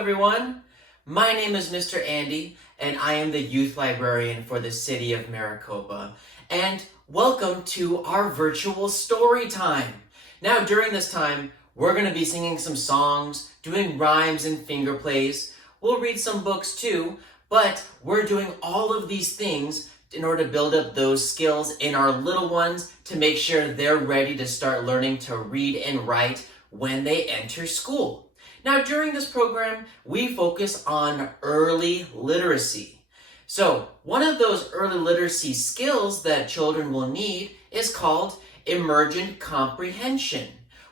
everyone. My name is Mr. Andy, and I am the youth librarian for the city of Maricopa. And welcome to our virtual story time. Now, during this time, we're going to be singing some songs, doing rhymes and finger plays. We'll read some books too, but we're doing all of these things in order to build up those skills in our little ones to make sure they're ready to start learning to read and write when they enter school. Now, during this program, we focus on early literacy. So, one of those early literacy skills that children will need is called Emergent Comprehension.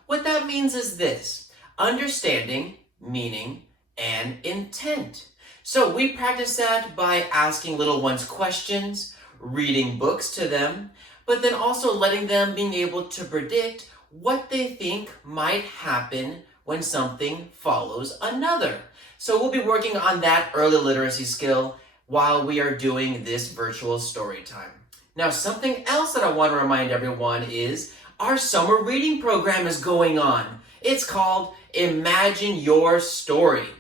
What that means is this: understanding, meaning, and intent. So we practice that by asking little ones questions, reading books to them, but then also letting them being able to predict what they think might happen when something follows another. So we'll be working on that early literacy skill while we are doing this virtual story time. Now, something else that I want to remind everyone is our summer reading program is going on. It's called Imagine Your Story.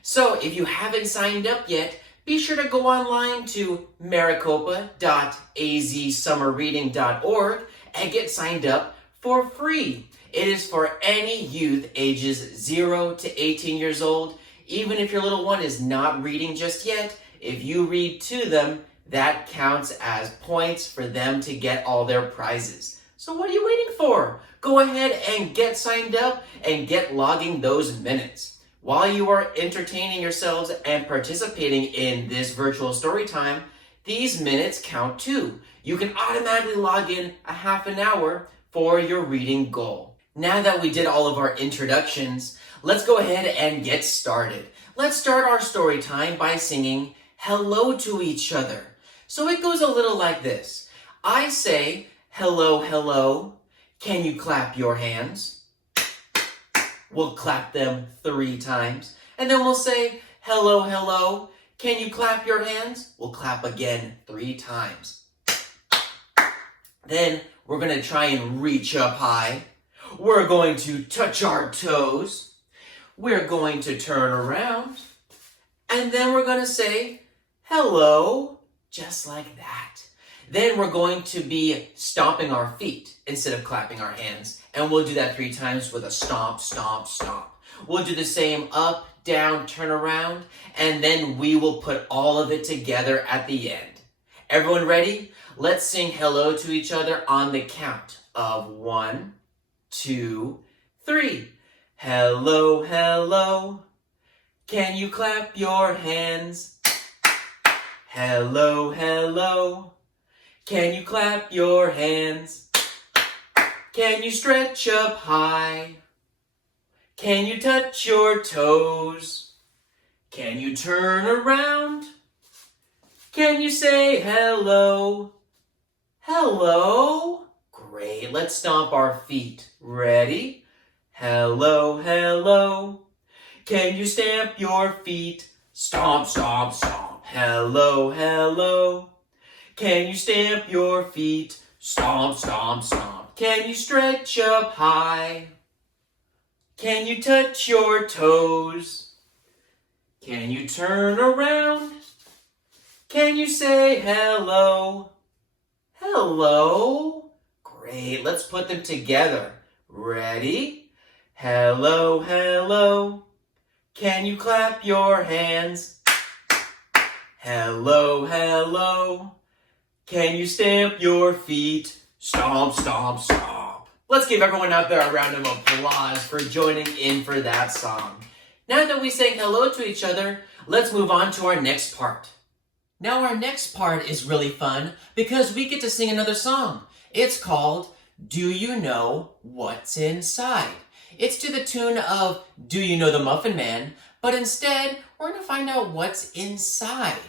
So if you haven't signed up yet, be sure to go online to maricopa.azsummerreading.org and get signed up for free. It is for any youth ages 0 to 18 years old. Even if your little one is not reading just yet, if you read to them, that counts as points for them to get all their prizes. So what are you waiting for? Go ahead and get signed up and get logging those minutes. While you are entertaining yourselves and participating in this virtual story time, these minutes count too. You can automatically log in a half an hour for your reading goal. Now that we did all of our introductions, let's go ahead and get started. Let's start our story time by singing hello to each other. So it goes a little like this. I say, hello, hello. Can you clap your hands? We'll clap them 3 times. And then we'll say, hello, hello. Can you clap your hands? We'll clap again 3 times. Then we're going to try and reach up high. We're going to touch our toes. We're going to turn around. And then we're going to say, hello, just like that. Then we're going to be stomping our feet instead of clapping our hands. And we'll do that 3 times with a stomp, stomp, stomp. We'll do the same up, down, turn around. And then we will put all of it together at the end. Everyone ready? Let's sing hello to each other on the count of 1, 2, 3. Hello, hello. Can you clap your hands? Hello, hello. Can you clap your hands? Can you stretch up high? Can you touch your toes? Can you turn around? Can you say hello? Hello? Great, let's stomp our feet. Ready? Hello, hello. Can you stamp your feet? Stomp, stomp, stomp. Hello, hello. Can you stamp your feet? Stomp, stomp, stomp. Can you stretch up high? Can you touch your toes? Can you turn around? Can you say hello? Hello? Great, let's put them together. Ready? Hello, hello. Can you clap your hands? Hello, hello. Can you stamp your feet? Stomp, stomp, stomp. Let's give everyone out there a round of applause for joining in for that song. Now that we sang hello to each other, let's move on to our next part. Now our next part is really fun because we get to sing another song. It's called Do You Know What's Inside? It's to the tune of Do You Know the Muffin Man? But instead, we're going to find out what's inside.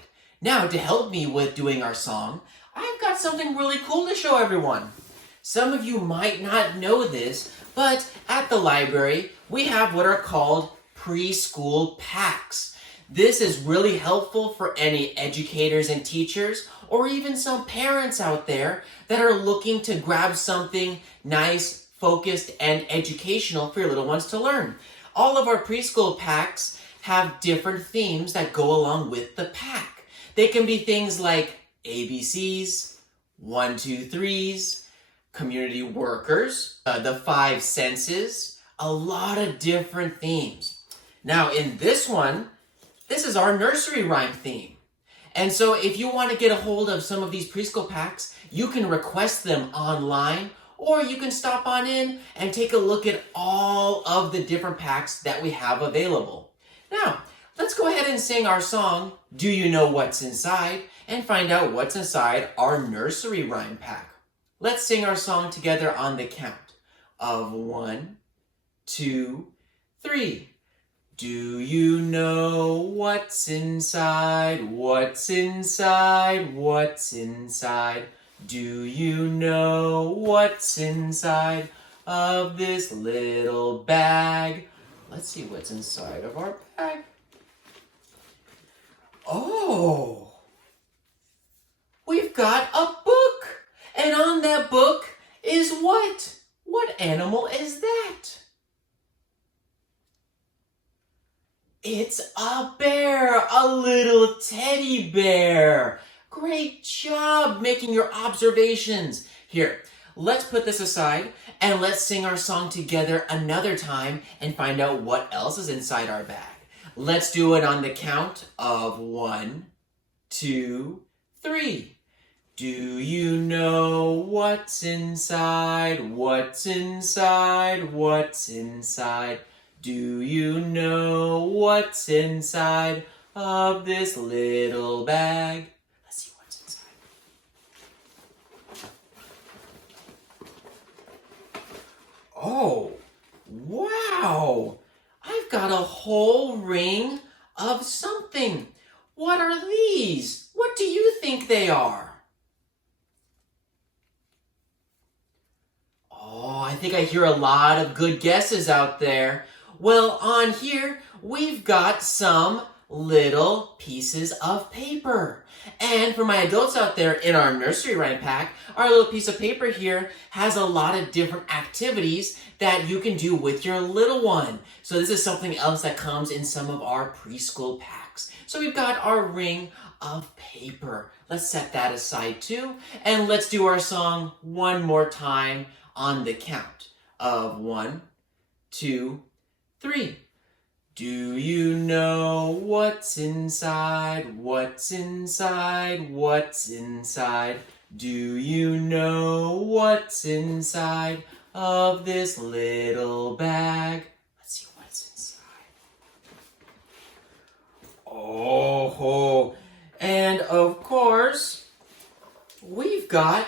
Now, to help me with doing our song, I've got something really cool to show everyone. Some of you might not know this, but at the library, we have what are called Preschool Packs. This is really helpful for any educators and teachers, or even some parents out there that are looking to grab something nice, focused, and educational for your little ones to learn. All of our preschool packs have different themes that go along with the pack. They can be things like ABCs, 1, 2, 3s, community workers, the 5 senses, a lot of different themes. Now in this one, this is our nursery rhyme theme. And so if you want to get a hold of some of these preschool packs, you can request them online, or you can stop on in and take a look at all of the different packs that we have available. Now, let's go ahead and sing our song, Do You Know What's Inside? And find out what's inside our nursery rhyme pack. Let's sing our song together on the count of 1, 2, 3. Do you know what's inside? What's inside? What's inside? Do you know what's inside of this little bag? Let's see what's inside of our bag. Oh, we've got a book. And on that book is what? What animal is that? It's a bear, a little teddy bear. Great job making your observations. Here, let's put this aside and let's sing our song together another time and find out what else is inside our bag. Let's do it on the count of 1, 2, 3. Do you know what's inside? What's inside? What's inside? Do you know what's inside of this little bag? Let's see what's inside. Oh, wow! I've got a whole ring of something. What are these? What do you think they are? Oh, I think I hear a lot of good guesses out there. Well, on here, we've got some little pieces of paper. And for my adults out there in our nursery rhyme pack, our little piece of paper here has a lot of different activities that you can do with your little one. So this is something else that comes in some of our preschool packs. So we've got our ring of paper. Let's set that aside too. And let's do our song one more time on the count of 1, 2, 3. Do you know what's inside? What's inside? What's inside? Do you know what's inside of this little bag? Let's see what's inside. Oh, and of course, we've got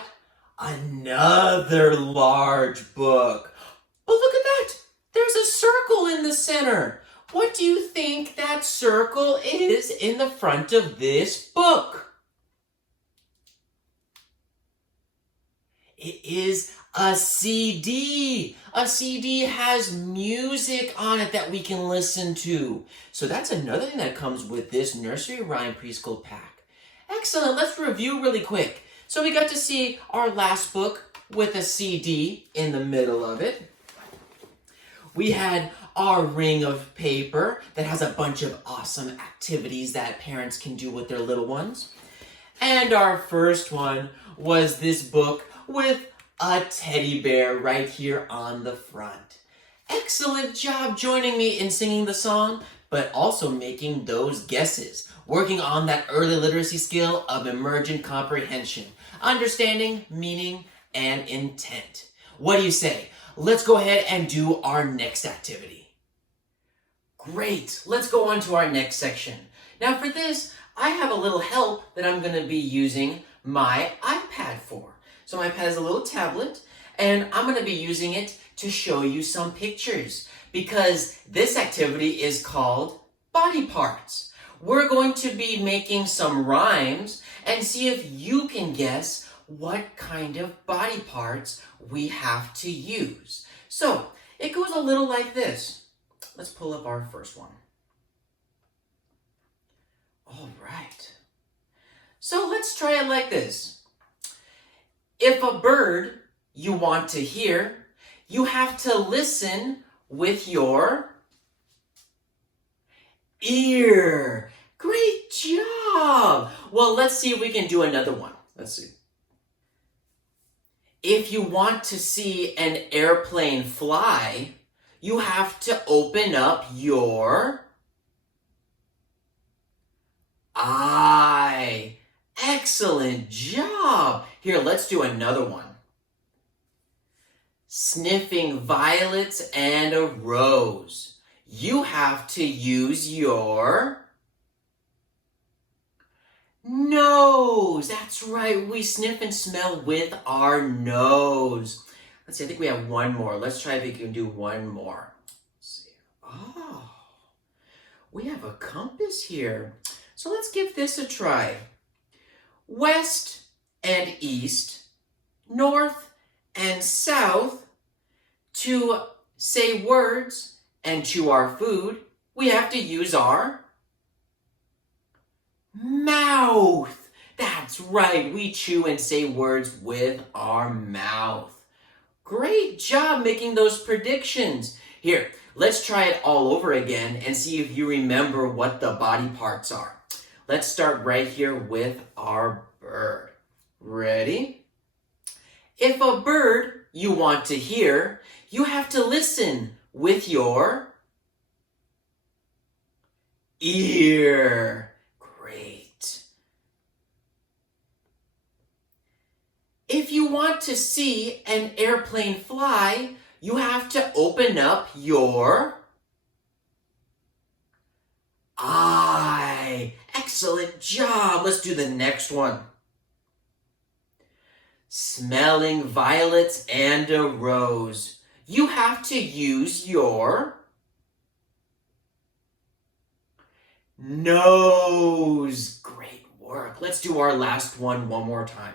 another large book. But look at that! There's a circle in the center. What do you think that circle is in the front of this book? It is a CD. A CD has music on it that we can listen to. So that's another thing that comes with this nursery rhyme preschool pack. Excellent. Let's review really quick. So we got to see our last book with a CD in the middle of it. We had our ring of paper that has a bunch of awesome activities that parents can do with their little ones. And our first one was this book with a teddy bear right here on the front. Excellent job joining me in singing the song, but also making those guesses, working on that early literacy skill of emergent comprehension, understanding, meaning, and intent. What do you say? Let's go ahead and do our next activity. Great, let's go on to our next section. Now for this, I have a little help that I'm going to be using my iPad for. So my iPad has a little tablet, and I'm going to be using it to show you some pictures, because this activity is called Body Parts. We're going to be making some rhymes and see if you can guess what kind of body parts we have to use. So it goes a little like this. Let's pull up our first one. All right. So let's try it like this. If a bird you want to hear, you have to listen with your Ear. Great job. Well, let's see if we can do another one. Let's see. If you want to see an airplane fly, you have to open up your eye. Excellent job. Here, let's do another one. Sniffing violets and a rose. You have to use your nose. That's right. We sniff and smell with our nose. Let's see. I think we have one more. Let's try if we can do one more. Let's see. Oh, we have a compass here. So let's give this a try. West and east, north and south. To say words and chew our food, we have to use our mouth. That's right, we chew and say words with our mouth. Great job making those predictions. Here, let's try it all over again and see if you remember what the body parts are. Let's start right here with our bird. Ready? If a bird you want to hear, you have to listen with your ear. Great. If you want to see an airplane fly, you have to open up your eye. Excellent job. Let's do the next one. Smelling violets and a rose. You have to use your nose. Great work. Let's do our last one more time.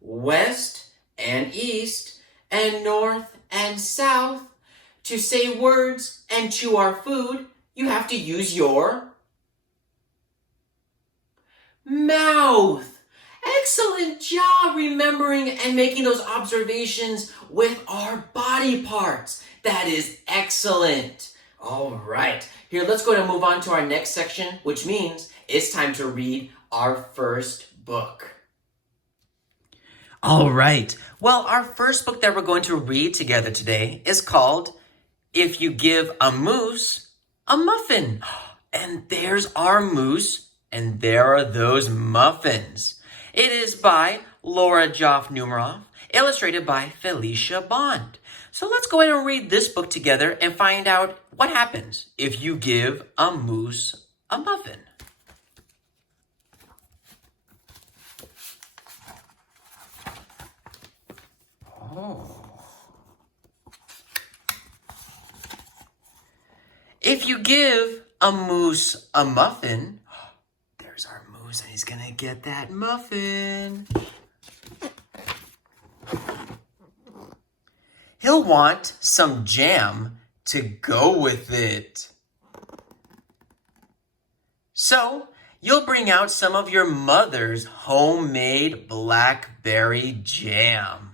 West and east and north and south. To say words and chew our food, you have to use your mouth. Excellent job remembering and making those observations with our body parts. That is excellent. All right. Here, let's go and move on to our next section, which means it's time to read our first book. All right. Well, our first book that we're going to read together today is called If You Give a Moose a Muffin. And there's our moose, and there are those muffins. It is by Laura Joff Numeroff, illustrated by Felicia Bond. So let's go ahead and read this book together and find out what happens if you give a moose a muffin. If you give a moose a muffin, there's our moose and he's gonna get that muffin. He'll want some jam to go with it. So, you'll bring out some of your mother's homemade blackberry jam.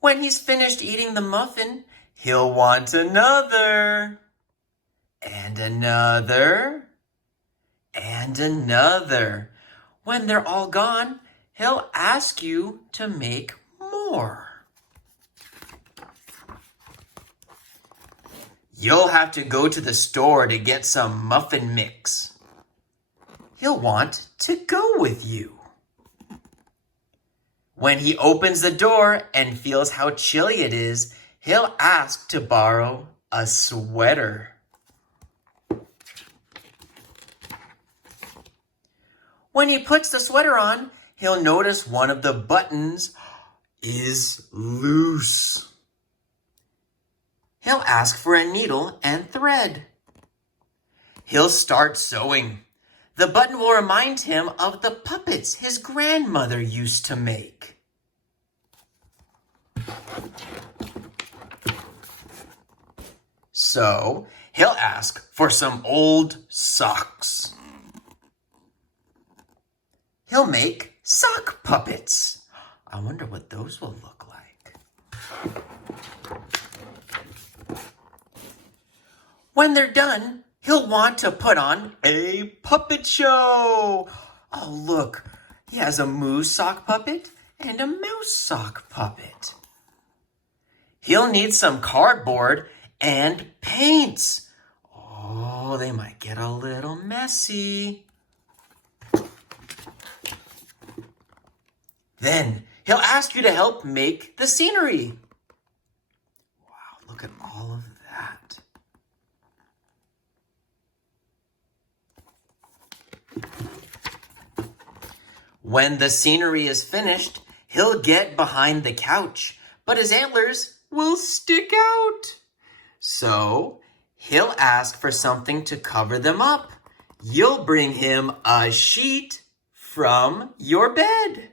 When he's finished eating the muffin, he'll want another, and another, and another. When they're all gone, he'll ask you to make more. You'll have to go to the store to get some muffin mix. He'll want to go with you. When he opens the door and feels how chilly it is, he'll ask to borrow a sweater. When he puts the sweater on, he'll notice one of the buttons is loose. He'll ask for a needle and thread. He'll start sewing. The button will remind him of the puppets his grandmother used to make. So, he'll ask for some old socks. He'll make sock puppets. I wonder what those will look like. When they're done, he'll want to put on a puppet show. Oh, look, he has a moose sock puppet and a mouse sock puppet. He'll need some cardboard and paints. Oh, they might get a little messy. Then he'll ask you to help make the scenery. Wow, look at all of that. When the scenery is finished, he'll get behind the couch, but his antlers will stick out. So he'll ask for something to cover them up. You'll bring him a sheet from your bed.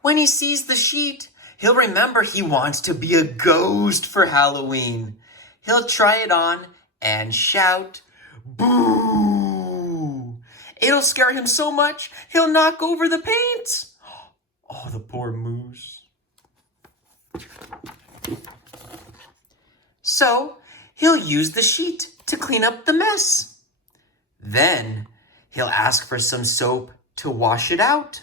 When he sees the sheet, he'll remember he wants to be a ghost for Halloween. He'll try it on and shout, "Boo!" It'll scare him so much, he'll knock over the paint. Oh, the poor moose. So, he'll use the sheet to clean up the mess. Then, he'll ask for some soap to wash it out.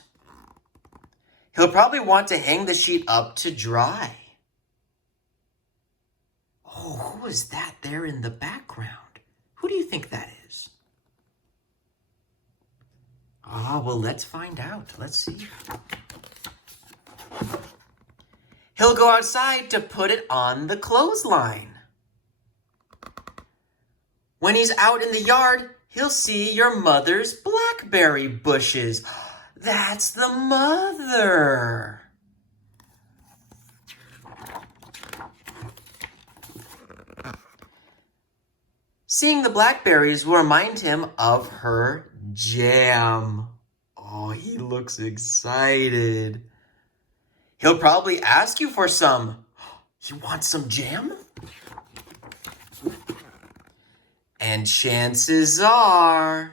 He'll probably want to hang the sheet up to dry. Oh, who is that there in the background? Who do you think that is? Well, let's find out. Let's see. He'll go outside to put it on the clothesline. When he's out in the yard, he'll see your mother's blackberry bushes. That's the mother. Seeing the blackberries will remind him of her jam. Oh, he looks excited. He'll probably ask you for some. You want some jam? And chances are,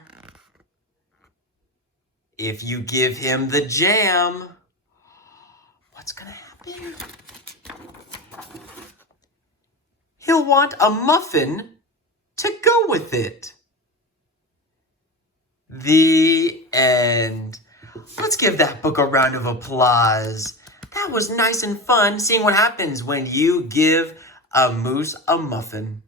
if you give him the jam, what's going to happen? He'll want a muffin to go with it. The end. Let's give that book a round of applause. That was nice and fun seeing what happens when you give a moose a muffin.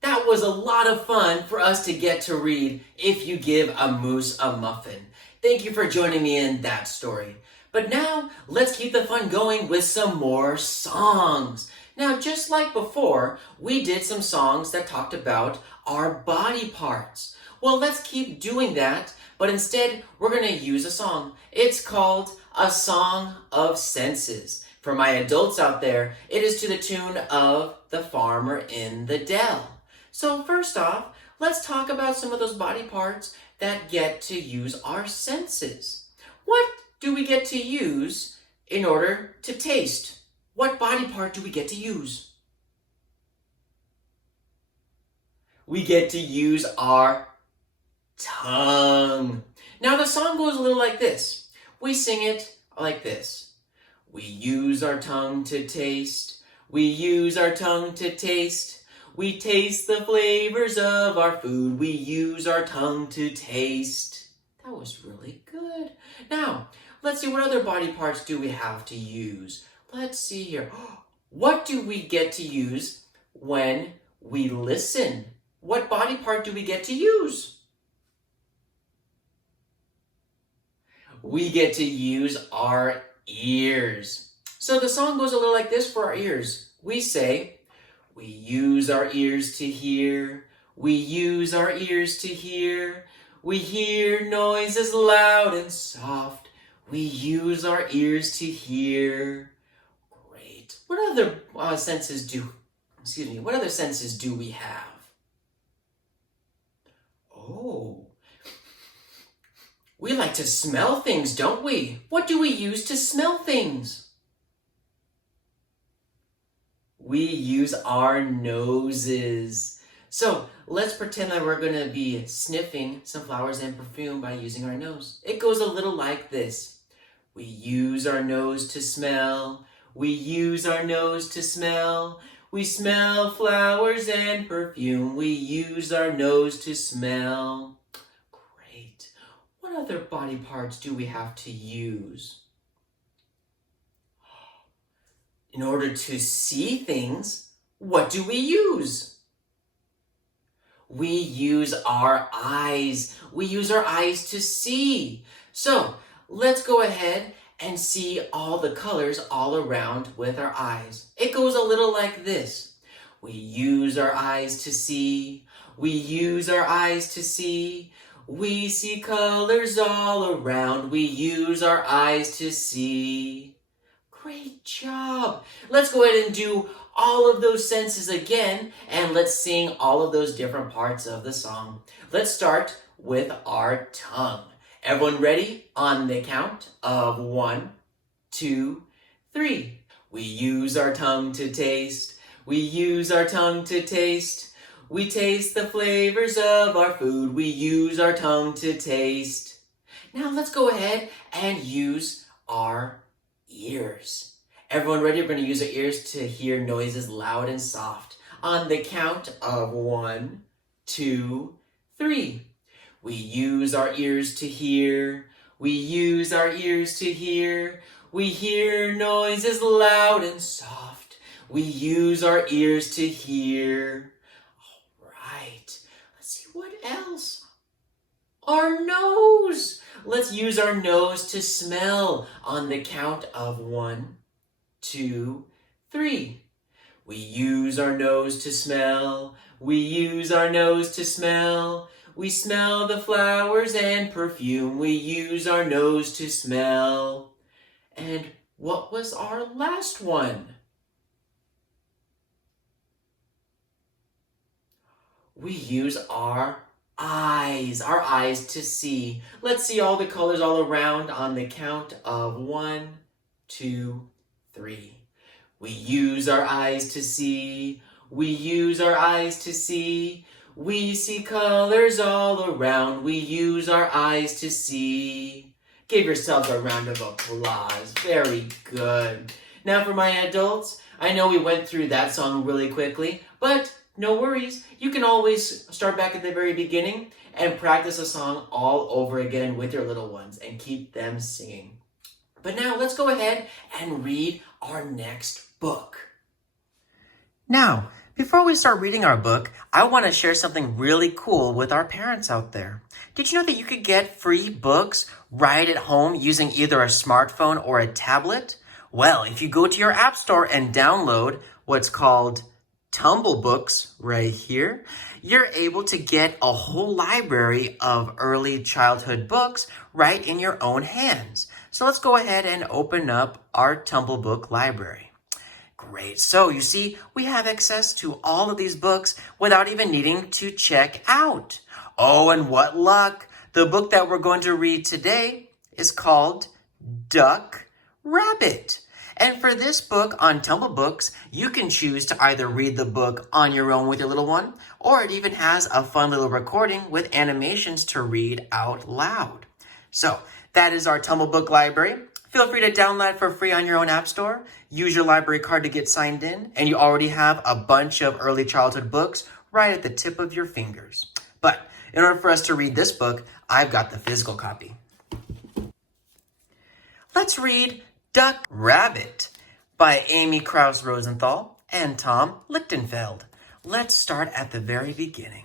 That was a lot of fun for us to get to read If You Give a Moose a Muffin. Thank you for joining me in that story. But now, let's keep the fun going with some more songs. Now, just like before, we did some songs that talked about our body parts. Well, let's keep doing that, but instead, we're going to use a song. It's called A Song of Senses. For my adults out there, it is to the tune of The Farmer in the Dell. So first off, let's talk about some of those body parts that get to use our senses. What do we get to use in order to taste? What body part do we get to use? We get to use our tongue. Now the song goes a little like this. We sing it like this. We use our tongue to taste. We use our tongue to taste. We taste the flavors of our food. We use our tongue to taste. That was really good. Now, let's see, what other body parts do we have to use? Let's see here. What do we get to use when we listen? What body part do we get to use? We get to use our ears. So the song goes a little like this for our ears. We say, we use our ears to hear. We use our ears to hear. We hear noises loud and soft. We use our ears to hear. Great. What other senses do we have? Oh, we like to smell things, don't we? What do we use to smell things? We use our noses. So let's pretend that we're going to be sniffing some flowers and perfume by using our nose. It goes a little like this. We use our nose to smell. We use our nose to smell. We smell flowers and perfume. We use our nose to smell. Great. What other body parts do we have to use? In order to see things, what do we use? We use our eyes. We use our eyes to see. So let's go ahead and see all the colors all around with our eyes. It goes a little like this. We use our eyes to see. We use our eyes to see. We see colors all around. We use our eyes to see. Great job. Let's go ahead and do all of those senses again, and let's sing all of those different parts of the song. Let's start with our tongue. Everyone ready? On the count of 1, 2, 3. We use our tongue to taste. We use our tongue to taste. We taste the flavors of our food. We use our tongue to taste. Now let's go ahead and use our ears. Everyone ready? We're going to use our ears to hear noises loud and soft. On the count of 1, 2, 3. We use our ears to hear. We use our ears to hear. We hear noises loud and soft. We use our ears to hear. All right. Let's see what else. Our nose. Let's use our nose to smell on the count of 1, 2, 3. We use our nose to smell. We use our nose to smell. We smell the flowers and perfume. We use our nose to smell. And what was our last one? We use our eyes to see. Let's see all the colors all around on the count of 1, 2, 3. We use our eyes to see. We use our eyes to see. We see colors all around. We use our eyes to see. Give yourselves a round of applause. Very good. Now for my adults, I know we went through that song really quickly, but no worries. You can always start back at the very beginning and practice a song all over again with your little ones and keep them singing. But now let's go ahead and read our next book. Now, before we start reading our book, I want to share something really cool with our parents out there. Did you know that you could get free books right at home using either a smartphone or a tablet? Well, if you go to your app store and download what's called Tumblebooks right here, you're able to get a whole library of early childhood books right in your own hands. So let's go ahead and open up our Tumblebook library. Great. So you see, we have access to all of these books without even needing to check out. Oh, and what luck! The book that we're going to read today is called Duck Rabbit. And for this book on Tumblebooks, you can choose to either read the book on your own with your little one, or it even has a fun little recording with animations to read out loud. So that is our Tumblebook library. Feel free to download it for free on your own app store. Use your library card to get signed in, and you already have a bunch of early childhood books right at the tip of your fingers. But in order for us to read this book, I've got the physical copy. Let's read Duck Rabbit by Amy Kraus Rosenthal and Tom Lichtenfeld. Let's start at the very beginning.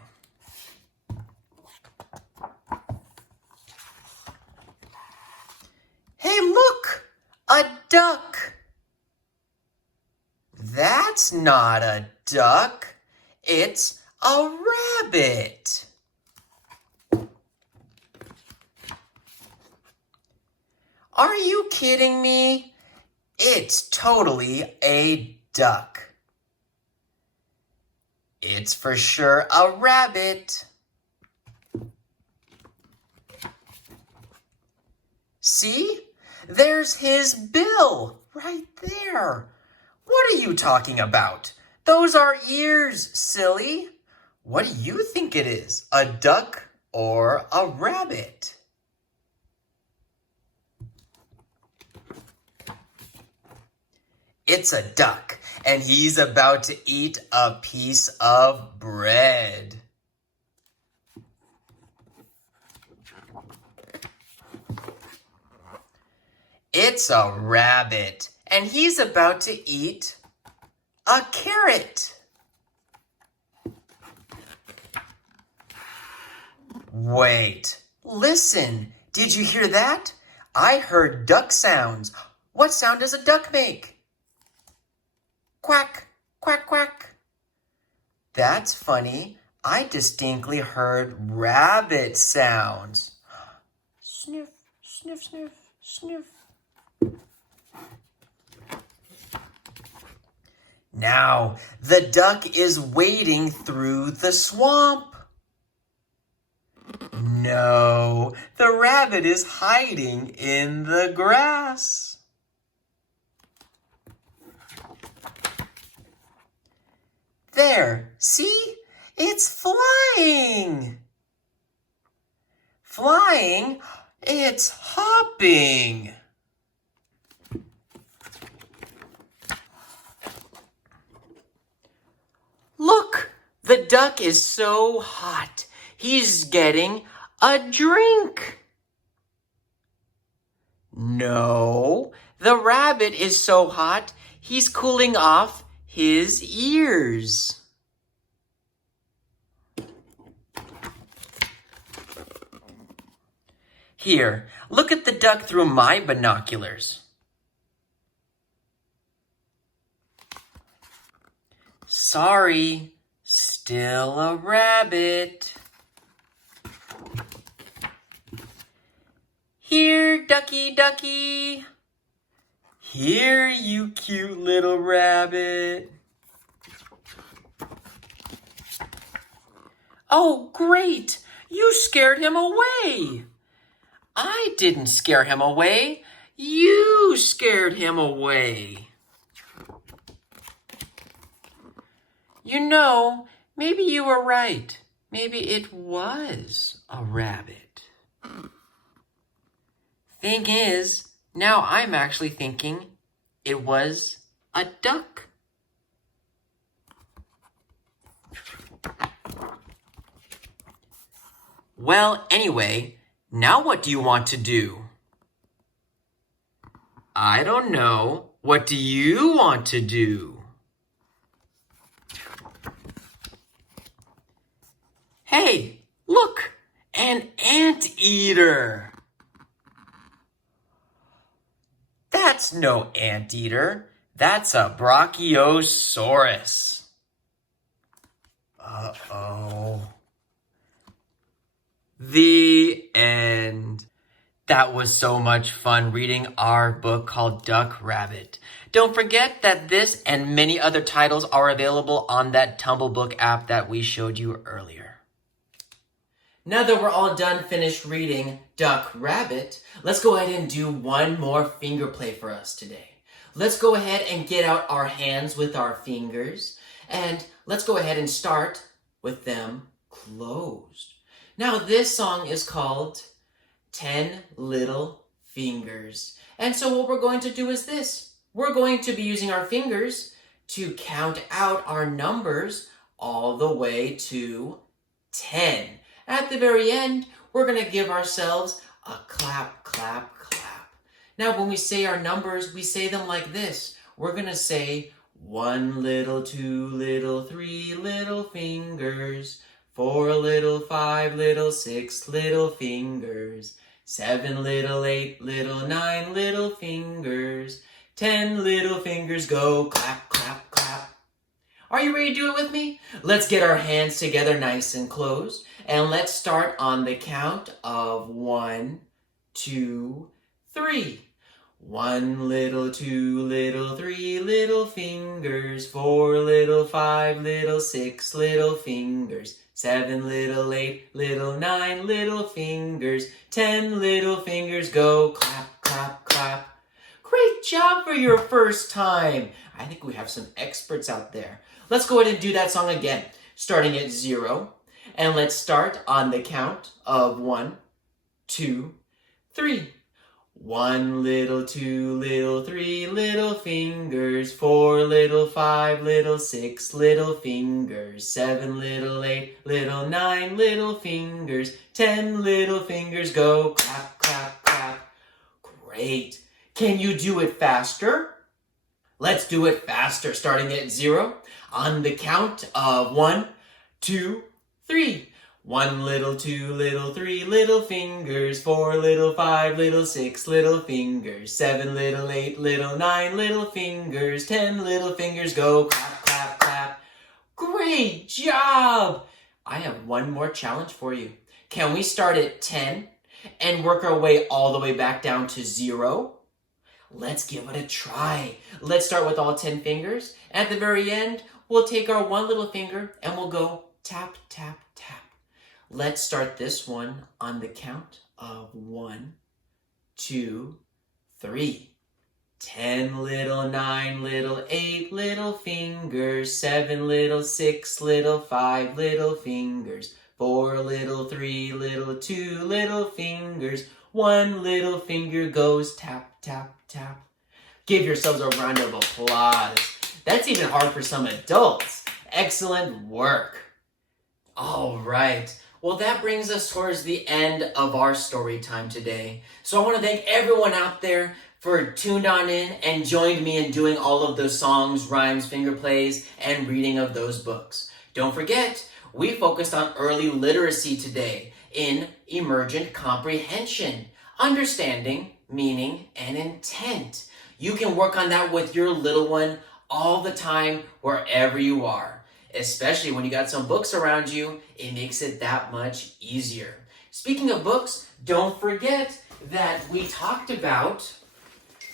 Hey, look! A duck! That's not a duck. It's a rabbit. Are you kidding me? It's totally a duck. It's for sure a rabbit. See? There's his bill right there. What are you talking about? Those are ears, silly. What do you think it is? A duck or a rabbit? It's a duck, and he's about to eat a piece of bread. It's a rabbit, and he's about to eat a carrot. Wait, listen, did you hear that? I heard duck sounds. What sound does a duck make? Quack, quack, quack. That's funny. I distinctly heard rabbit sounds. Sniff, sniff, sniff, sniff. Now, the duck is wading through the swamp. No, the rabbit is hiding in the grass. There, see? It's flying. Flying? It's hopping. Look, the duck is so hot. He's getting a drink. No, the rabbit is so hot, he's cooling off his ears. Here, look at the duck through my binoculars. Sorry, still a rabbit. Here, ducky, ducky. Here, you cute little rabbit. Oh, great! You scared him away. I didn't scare him away. You scared him away. You know, maybe you were right. Maybe it was a rabbit. Thing is, now I'm actually thinking it was a duck. Well, anyway, now what do you want to do? I don't know. What do you want to do? Hey, look, an anteater. That's no anteater. That's a brachiosaurus. Uh-oh. The end. That was so much fun reading our book called Duck Rabbit. Don't forget that this and many other titles are available on that Tumblebook app that we showed you earlier. Now that we're all done finished reading Duck Rabbit, let's go ahead and do one more finger play for us today. Let's go ahead and get out our hands with our fingers, and let's go ahead and start with them closed. Now this song is called 10 Little Fingers. And so what we're going to do is this. We're going to be using our fingers to count out our numbers all the way to 10. At the very end, we're going to give ourselves a clap, clap, clap. Now, when we say our numbers, we say them like this. We're going to say 1 little, 2 little, 3 little fingers, 4 little, 5 little, 6 little fingers, 7 little, 8 little, 9 little fingers, 10 little fingers go clap, clap, clap. Are you ready to do it with me? Let's get our hands together nice and close. And let's start on the count of 1, 2, 3. 1 little, 2 little, 3 little fingers, 4 little, 5 little, 6 little fingers, 7 little, 8 little, 9 little fingers, 10 little fingers go clap, clap, clap. Great job for your first time. I think we have some experts out there. Let's go ahead and do that song again. starting at 0. And let's start on the count of 1, 2, 3. 1 little, 2 little, 3 little fingers, 4 little, 5 little, 6 little fingers, 7 little, 8 little, 9 little fingers, 10 little fingers go clap, clap, clap. Great. Can you do it faster? Let's do it faster, starting at 0 on the count of 1, 2, 3. 1 little, 2 little, 3 little fingers, 4 little, 5 little, 6 little fingers, 7 little, 8 little, 9 little fingers, 10 little fingers go clap, clap, clap. Great job! I have one more challenge for you. Can we start at 10 and work our way all the way back down to 0? Let's give it a try. Let's start with all 10 fingers. At the very end, we'll take our one little finger and we'll go tap, tap, tap. Let's start this one on the count of 1, 2, 3. 10 little, 9 little, 8 little fingers, 7 little, 6 little, 5 little fingers, 4 little, 3 little, 2 little fingers, 1 little finger goes tap, tap, tap. Give yourselves a round of applause. That's even hard for some adults. Excellent work. All right. Well, that brings us towards the end of our story time today. So I want to thank everyone out there for tuned on in and joined me in doing all of those songs, rhymes, finger plays, and reading of those books. Don't forget, we focused on early literacy today in Emergent Comprehension, understanding, meaning, and intent. You can work on that with your little one all the time, wherever you are. Especially when you got some books around you, it makes it that much easier. Speaking of books, don't forget that we talked about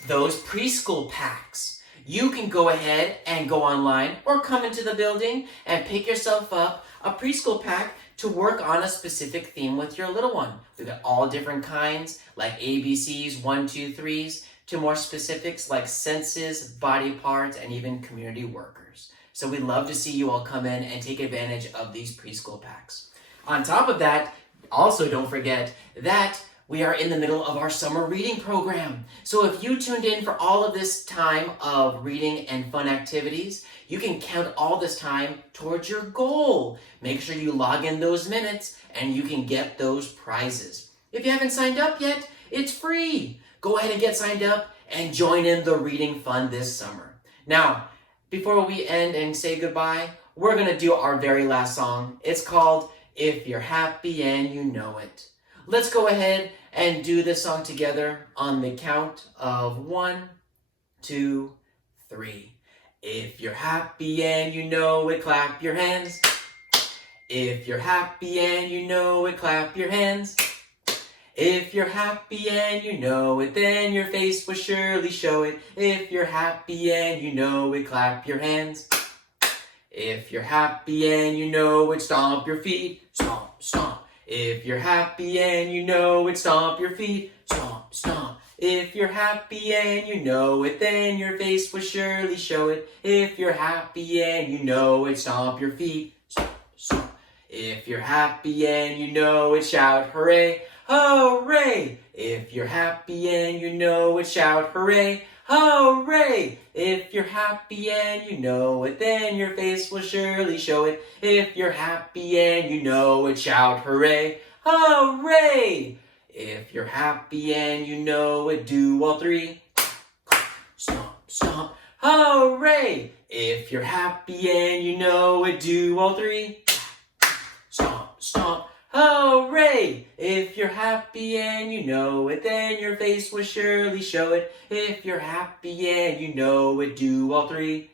those preschool packs. You can go ahead and go online or come into the building and pick yourself up a preschool pack to work on a specific theme with your little one. We've got all different kinds, like ABCs, 1, 2, 3s, to more specifics like senses, body parts, and even community workers. So we'd love to see you all come in and take advantage of these preschool packs. On top of that, also don't forget that we are in the middle of our summer reading program. So if you tuned in for all of this time of reading and fun activities, you can count all this time towards your goal. Make sure you log in those minutes and you can get those prizes. If you haven't signed up yet, it's free. Go ahead and get signed up and join in the reading fun this summer. Now, before we end and say goodbye, we're going to do our very last song. It's called If You're Happy and You Know It. Let's go ahead and do this song together on the count of 1, 2, 3. If you're happy and you know it, clap your hands. If you're happy and you know it, clap your hands. If you're happy and you know it, then your face will surely show it. If you're happy and you know it, clap your hands. If you're happy and you know it, stomp your feet. Stomp, stomp. If you're happy and you know it, stomp your feet. Stomp, stomp. If you're happy and you know it, then your face will surely show it. If you're happy and you know it, stomp your feet. Stomp, stomp. If you're happy and you know it, shout hooray. Hooray! If you're happy and you know it, shout hooray! Hooray! If you're happy and you know it, then your face will surely show it. If you're happy and you know it, shout hooray! Hooray! If you're happy and you know it, do all three. Stomp, stomp. Hooray! If you're happy and you know it, do all three. Stomp, stomp. Hooray! If you're happy and you know it, then your face will surely show it. If you're happy and you know it, do all three.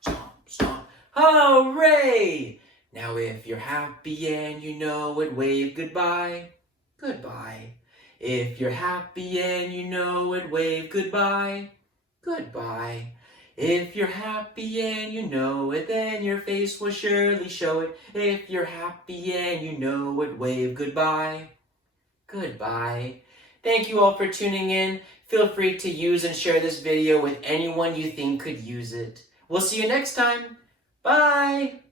Stomp, stomp. Hooray! Now if you're happy and you know it, wave goodbye. Goodbye. If you're happy and you know it, wave goodbye. Goodbye. If you're happy and you know it, then your face will surely show it. If you're happy and you know it, wave goodbye. Goodbye. Thank you all for tuning in. Feel free to use and share this video with anyone you think could use it. We'll see you next time. Bye!